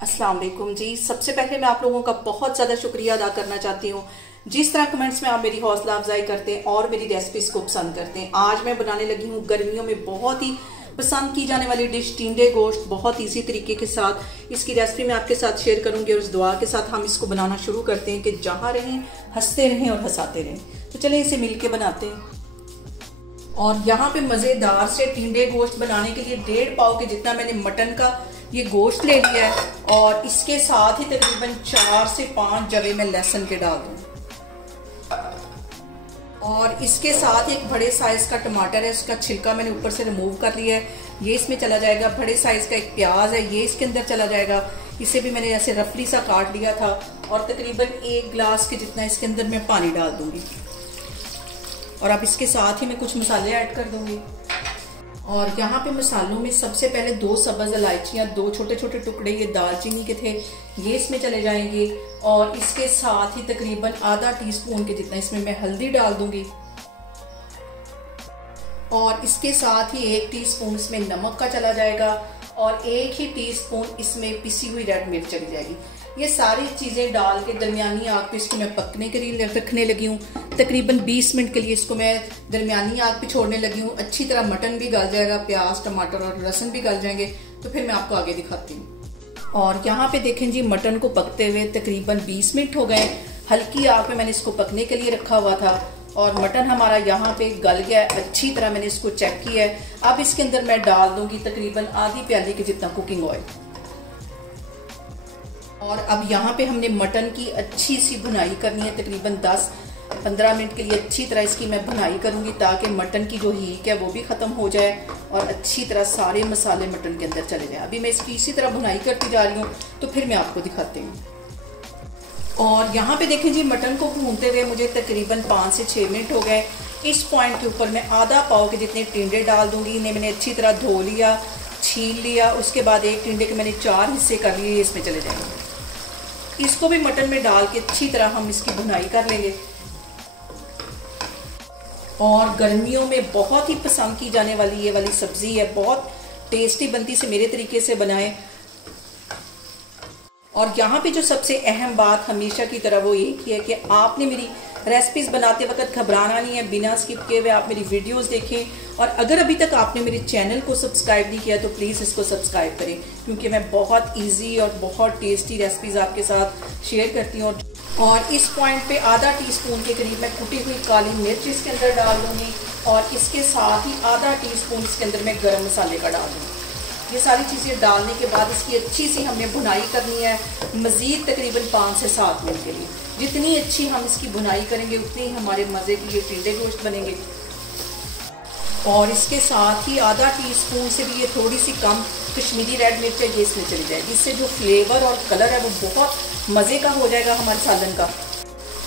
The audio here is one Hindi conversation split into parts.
अस्सलाम वालेकुम जी। सबसे पहले मैं आप लोगों का बहुत ज़्यादा शुक्रिया अदा करना चाहती हूँ जिस तरह कमेंट्स में आप मेरी हौसला अफजाई करते हैं और मेरी रेसिपीज़ को पसंद करते हैं। आज मैं बनाने लगी हूँ गर्मियों में बहुत ही पसंद की जाने वाली डिश टिंडे गोश्त, बहुत इजी तरीके के साथ इसकी रेसिपी मैं आपके साथ शेयर करूँगी और उस दुआ के साथ हम इसको बनाना शुरू करते हैं कि जहाँ रहें हंसते रहें और हंसाते रहें। तो चलें इसे मिल के बनाते हैं। और यहाँ पे मज़ेदार से टिंडे गोश्त बनाने के लिए 1.5 पाव के जितना मैंने मटन का ये गोश्त ले लिया है और इसके साथ ही तकरीबन 4 से 5 जवे में लहसुन के डाल दूँ। और इसके साथ एक बड़े साइज का टमाटर है, उसका छिलका मैंने ऊपर से रिमूव कर लिया है, ये इसमें चला जाएगा। बड़े साइज का एक प्याज है, ये इसके अंदर चला जाएगा। इसे भी मैंने ऐसे रफली सा काट लिया था और तकरीबन 1 गिलास के जितना इसके अंदर मैं पानी डाल दूंगी। और अब इसके साथ ही मैं कुछ मसाले ऐड कर दूंगी। और यहाँ पे मसालों में सबसे पहले 2 सब्ज़ इलायचियाँ, 2 छोटे छोटे टुकड़े ये दालचीनी के थे, ये इसमें चले जाएंगे। और इसके साथ ही तकरीबन आधा टीस्पून के जितना इसमें मैं हल्दी डाल दूंगी। और इसके साथ ही 1 टीस्पून इसमें नमक का चला जाएगा और 1 ही टीस्पून इसमें पिसी हुई रेड मिर्च चली जाएगी। ये सारी चीज़ें डाल के दरमियानी आग पे इसको मैं पकने के लिए रखने लगी हूँ। तकरीबन 20 मिनट के लिए इसको मैं दरमियानी आग पे छोड़ने लगी हूँ। अच्छी तरह मटन भी गल जाएगा, प्याज टमाटर और लहसुन भी गल जाएंगे। तो फिर मैं आपको आगे दिखाती हूँ। और यहाँ पे देखें जी, मटन को पकते हुए तकरीबन 20 मिनट हो गए। हल्की आग पे मैंने इसको पकने के लिए रखा हुआ था और मटन हमारा यहाँ पे गल गया है। अच्छी तरह मैंने इसको चेक किया है। अब इसके अंदर मैं डाल दूंगी तकरीबन आधी प्याली के जितना कुकिंग ऑयल। और अब यहाँ पे हमने मटन की अच्छी सी भुनाई करनी है। तकरीबन 10-15 मिनट के लिए अच्छी तरह इसकी मैं भुनाई करूँगी ताकि मटन की जो हीक है वो भी ख़त्म हो जाए और अच्छी तरह सारे मसाले मटन के अंदर चले जाएं। अभी मैं इसकी इसी तरह भुनाई करती जा रही हूँ, तो फिर मैं आपको दिखाती हूँ। और यहाँ पे देखें जी, मटन को भूनते हुए मुझे तकरीबन 5 से 6 मिनट हो गए। इस पॉइंट के ऊपर मैं आधा पाव के जितने टिंडे डाल दूँगी। इन्हें मैंने अच्छी तरह धो लिया, छील लिया। उसके बाद एक टिंडे के मैंने 4 हिस्से कर लिए, इसमें चले जाएंगे। इसको भी मटन में डाल के अच्छी तरह हम इसकी भुनाई कर लेंगे। और गर्मियों में बहुत ही पसंद की जाने वाली ये वाली सब्जी है, बहुत टेस्टी बनती से मेरे तरीके से बनाएं। और यहाँ पे जो सबसे अहम बात हमेशा की तरह वो एक ही है कि आपने मेरी रेसिपीज़ बनाते वक्त घबराना नहीं है। बिना स्किप किए हुए आप मेरी वीडियोस देखें। और अगर अभी तक आपने मेरे चैनल को सब्सक्राइब नहीं किया तो प्लीज़ इसको सब्सक्राइब करें, क्योंकि मैं बहुत इजी और बहुत टेस्टी रेसिपीज़ आपके साथ शेयर करती हूँ। और इस पॉइंट पे आधा टीस्पून के करीब मैं कुटी हुई काली मिर्च इसके अंदर डाल दूँगी और इसके साथ ही आधा टीस्पून इसके अंदर मैं गर्म मसाले का डाल दूँगी। ये सारी चीज़ें डालने के बाद इसकी अच्छी सी हमने भुनाई करनी है मज़ीद तकरीबन 5 से 7 मिनट के लिए। जितनी अच्छी हम इसकी भुनाई करेंगे उतनी ही हमारे मज़े की ये टिंडे गोश्त बनेंगे। और इसके साथ ही आधा टीस्पून से भी ये थोड़ी सी कम कश्मीरी रेड मिर्च है, ये इसमें चली जाएगी। इससे जो फ्लेवर और कलर है वो बहुत मज़े का हो जाएगा हमारे सालन का।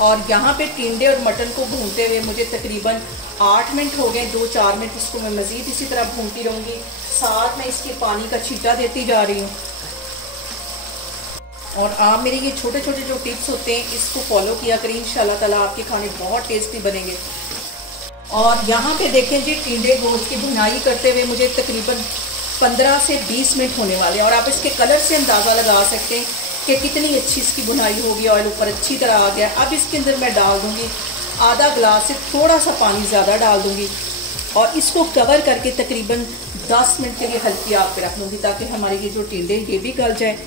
और यहाँ पे टिंडे और मटन को भूनते हुए मुझे तकरीबन 8 मिनट हो गए। 2-4 मिनट इसको मैं मज़ीद इसी तरह भूनती रहूँगी। साथ में इसके पानी का छींटा देती जा रही हूँ। और आप मेरे ये छोटे छोटे जो टिप्स होते हैं इसको फॉलो किया करें, इंशाल्लाह ताला आपके खाने बहुत टेस्टी बनेंगे। और यहाँ पे देखें जी, टिंडे गोश्त की भुनाई करते हुए मुझे तकरीबन 15 से 20 मिनट होने वाले। और आप इसके कलर से अंदाज़ा लगा सकते हैं कि कितनी अच्छी इसकी भुनाई होगी। ऑयल ऊपर अच्छी तरह आ गया। अब इसके अंदर मैं डाल दूँगी आधा गिलास से थोड़ा सा पानी ज़्यादा डाल दूँगी और इसको कवर करके तकरीबन 10 मिनट के लिए हल्की आग पे रख लूँगी ताकि हमारे ये जो टिंडे ये भी गल जाए।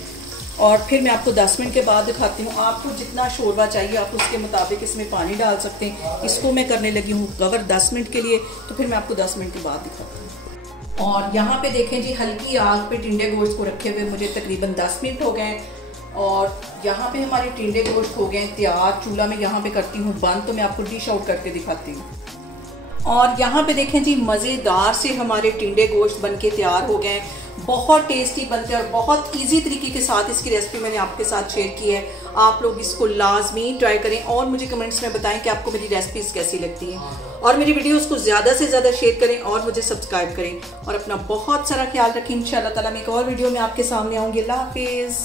और फिर मैं आपको 10 मिनट के बाद दिखाती हूँ। आपको जितना शोरबा चाहिए आप उसके मुताबिक इसमें पानी डाल सकते हैं। इसको मैं करने लगी हूँ कवर 10 मिनट के लिए, तो फिर मैं आपको 10 मिनट के बाद दिखाती हूँ। और यहाँ पे देखें जी, हल्की आग पे टिंडे गोश्त को रखे हुए मुझे तकरीबन 10 मिनट हो गए। और यहाँ पे हमारे टिंडे गोश्त हो गए तैयार। चूल्हा में यहाँ पे करती हूँ बंद, तो मैं आपको डिश आउट करके दिखाती हूँ। और यहाँ पे देखें जी, मज़ेदार से हमारे टिंडे गोश्त बनके तैयार हो गए। बहुत टेस्टी बनते हैं और बहुत इजी तरीके के साथ इसकी रेसिपी मैंने आपके साथ शेयर की है। आप लोग इसको लाजमी ट्राई करें और मुझे कमेंट्स में बताएं कि आपको मेरी रेसिपीज़ कैसी लगती हैं। और मेरी वीडियोस को ज़्यादा से ज़्यादा शेयर करें और मुझे सब्सक्राइब करें। और अपना बहुत सारा ख्याल रखें। इंशाल्लाह ताला मैं एक और वीडियो में आपके सामने आऊँगी। अल्लाह हाफिज़।